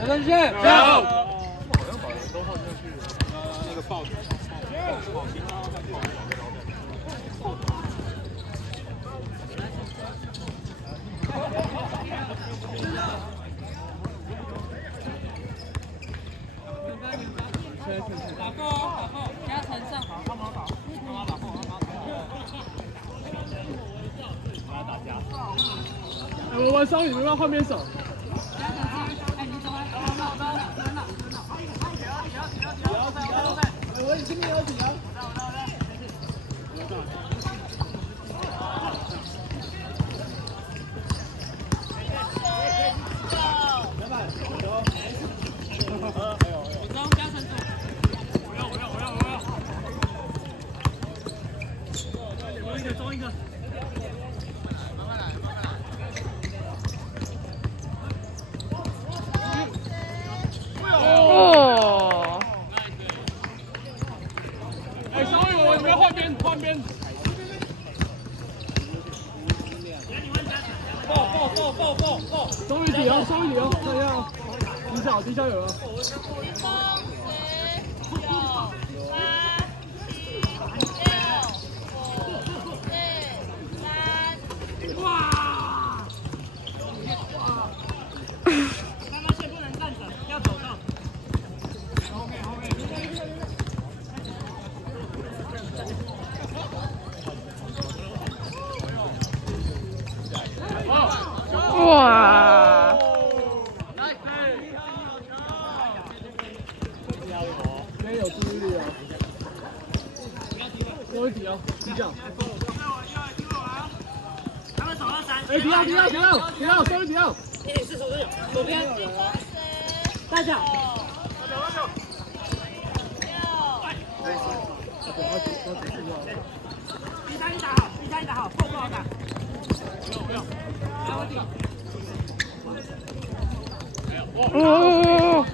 杨三线，加油！好像把人都放进去，那个报警。打过哦，打过，加成上。好，他们打，他们打过，他们打过。哎，我玩双语，你们要换边手。加成上，哎，你走啊，扔了。我已经没有底了。终于底了，终于底了，看一下，底下有了。哇！今天有注意力啊！终于底了，底角。哎，底了，终于底了。左边，大脚。比赛打好，不好打。不要，来我顶。哦！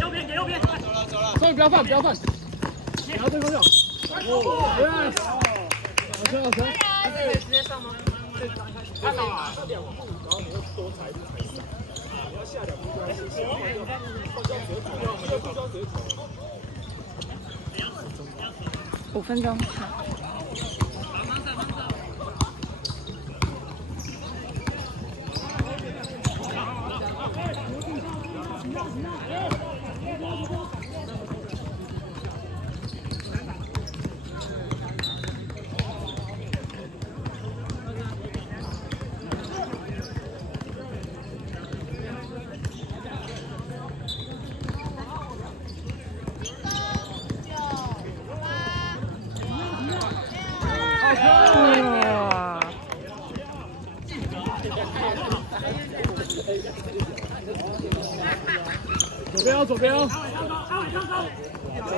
右边，给右边。走了。终于不要犯，不要对方脚。yes。好球。可以直接上吗？他倒啊。然后你要多踩一踩死。你要下2步就要先下，5分钟。左边哦。有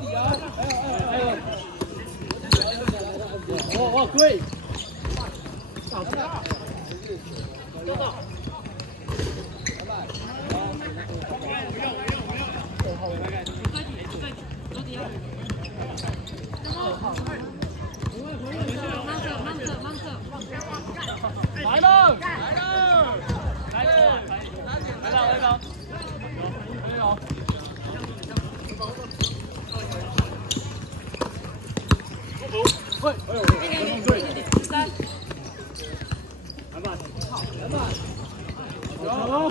底啊！哦，对。要到。来了！会，3。来吧，好，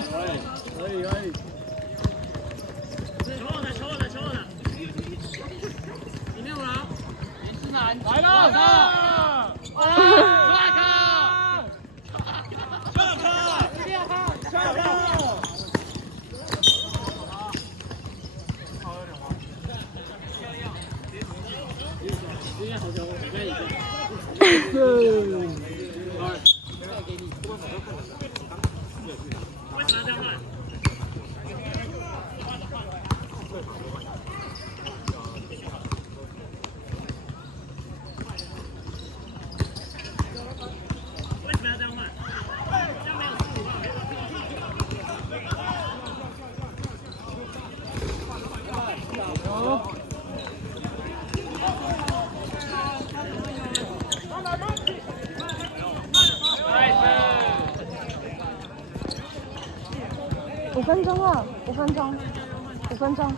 可以。球我的，里面有人，严世南来了， 5分钟了，5分钟，5分钟。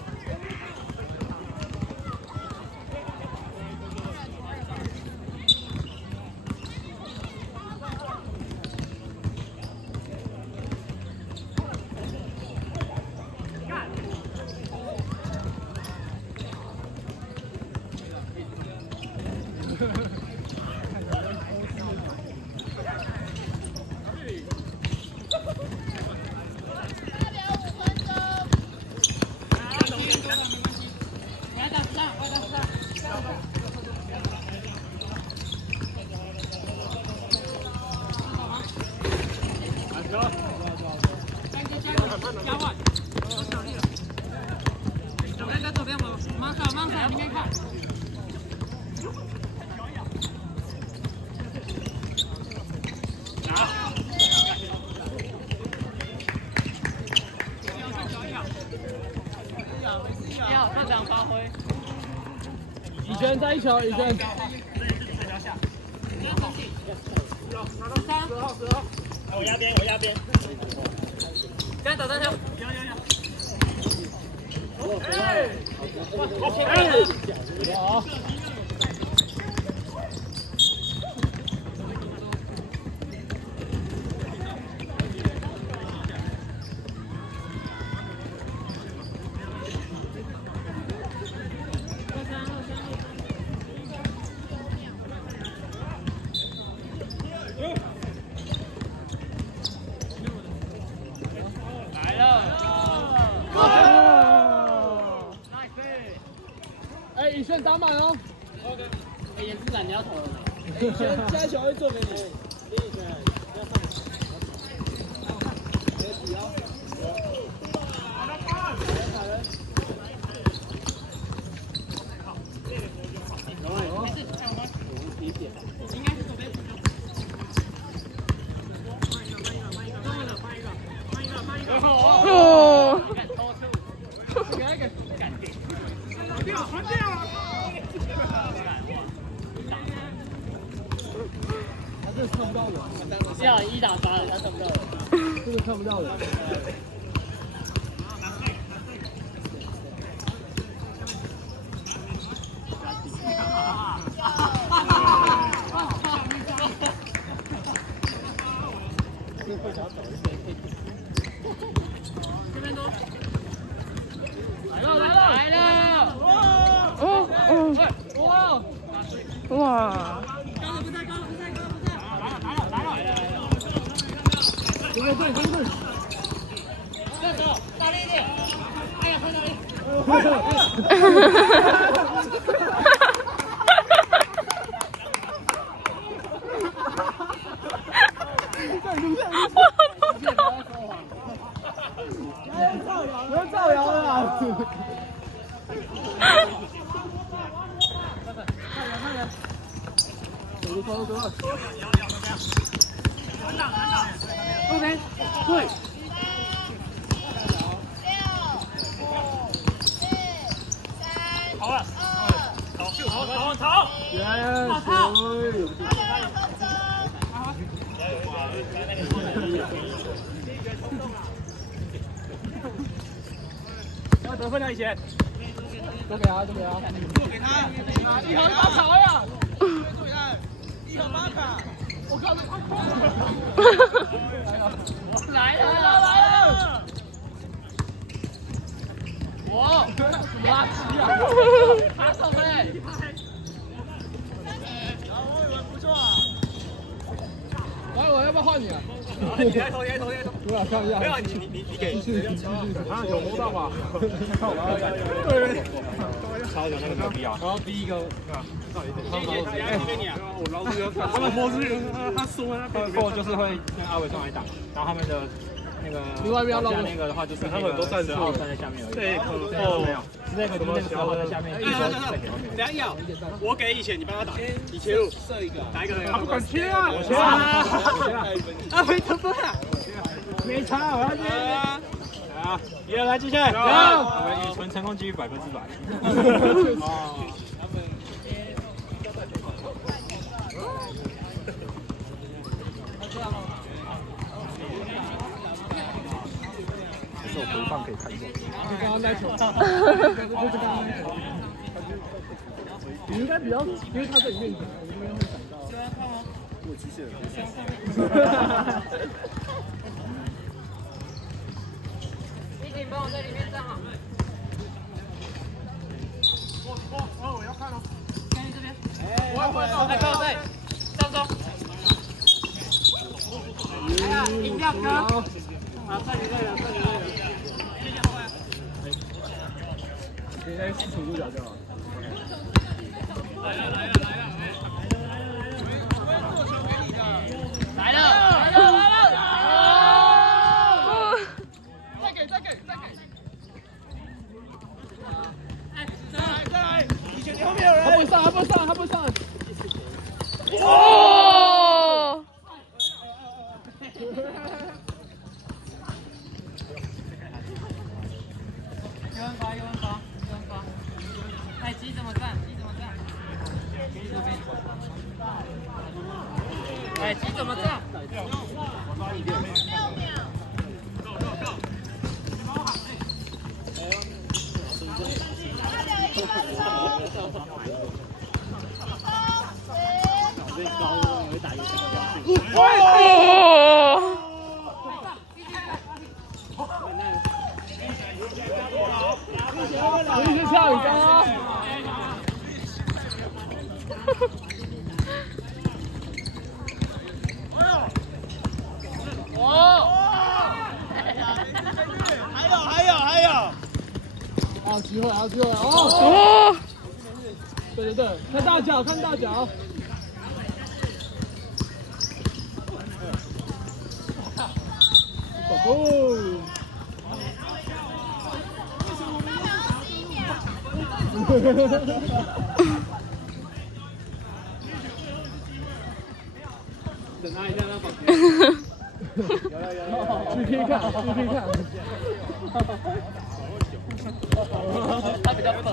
以轩再一球，以轩。我压边，我压边。再走，再走。好。哎，以轩打满哦。哎，颜值感你要投了。以轩加球会做给你。应该是左边。哦。他这看不到的。这样1打8了，他看不到的。这个看不到的。来了！哦哦。哇！准备对，准备对。这手大力一点！哎呀，快大力！不要造谣了。OK， 对。好了，逃！要得分了，以前。都给他，都给他。给他1盒8卡呀！1盒8卡。我靠，来了！哇，什么垃圾啊！他手嘞！不错啊。来，我要不要换你啊？你来投。不要看一下。没有你给。继续。啊，有摸到吧？对。超有那个没有必要。然后第一个，给你啊！我老是要看，他们摸是他输了，他过就是会跟阿伟上来挡，然后他们的那个另外一边要那个的话就是他们都站着，号站在下面而已。对，没有，是那个那个时候在下面。等一下，我给以前，你帮他打，你切入，射一个，打一个。他不敢切啊！我切啊，没得分啊！没差，我要切。啊，1-2来继续。我们羽存成功几率100%。有回放可以看过。就刚刚那球，就是刚刚那球。你应该比较，因为他在你面前，我应该会想到。喜欢看吗？我机械人。喜欢看吗？一婷，帮我在里面站好。我要看哦。看你这边。我来，高队，上中。哎呀，饮料哥。啊，算你对了，算你对了。谢谢后卫。可以在45度角就好。来了！再给！哎，再来！以前你后面有人。他不会上。哦！有人罚。哎，鸡怎么站？哎，鸡怎么站？哦！我一直跳，你刚刚。还有！啊，机会哦！哦！对，看大脚。哦！等他一下，他保洁。去可以看。他比较笨。